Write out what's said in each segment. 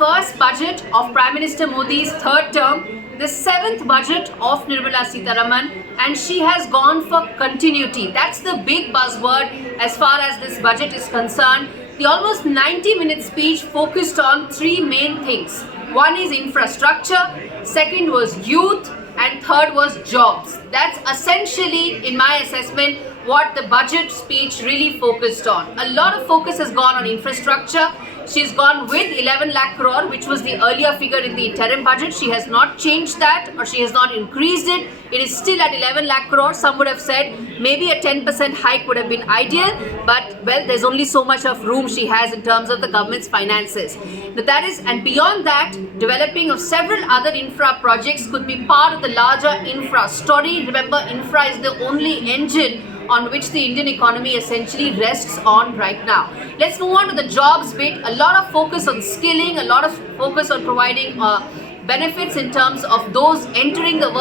first budget of Prime Minister Modi's third term, the seventh budget of Nirmala Sitharaman, and she has gone for continuity. That's the big buzzword as far as this budget is concerned. The almost 90-minute speech focused on three main things. One is infrastructure, second was youth, and third was jobs. That's essentially, in my assessment, what the budget speech really focused on. A lot of focus has gone on infrastructure. She's gone with 11 lakh crore, which was the earlier figure in the interim budget. She has not changed that, or she has not increased it. It is still at 11 lakh crore. Some would have said maybe a 10% hike would have been ideal, but well, there's only so much of room she has in terms of the government's finances. But that is, and beyond that, developing of several other infra projects could be part of the larger infra story. Remember, infra is the only engine on which the Indian economy essentially rests on right now. Let's move on to the jobs bit. A lot of focus on skilling, a lot of focus on providing benefits in terms of those entering the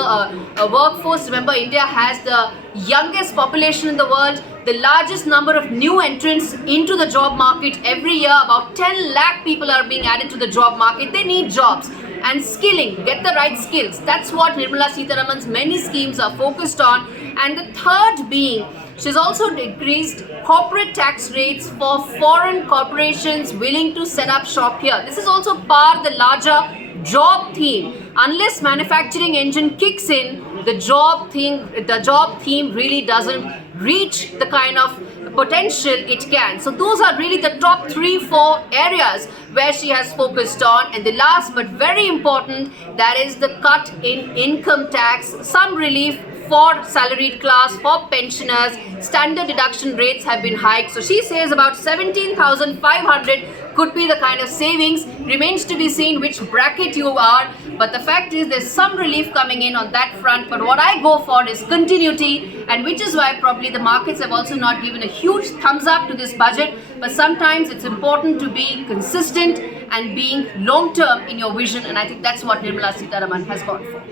workforce. Remember, India has the youngest population in the world, the largest number of new entrants into the job market every year. About 10 lakh people are being added to the job market. They need jobs. And skilling, get the right skills. That's what Nirmala Sitharaman's many schemes are focused on. And the third being, she's also decreased corporate tax rates for foreign corporations willing to set up shop here. This is also part of the larger job theme. Unless manufacturing engine kicks in, the job theme really doesn't reach the kind of potential it can. So those are really the top 3-4 areas where she has focused on. And the last but very important, that is the cut in income tax, some relief for salaried class, for pensioners. Standard deduction rates have been hiked. So she says about 17,500 could be the kind of savings. Remains to be seen which bracket you are, but the fact is there's some relief coming in on that front. But what I go for is continuity, and which is why probably the markets have also not given a huge thumbs up to this budget. But sometimes it's important to be consistent and being long term in your vision, and I think that's what Nirmala Sitharaman has gone for.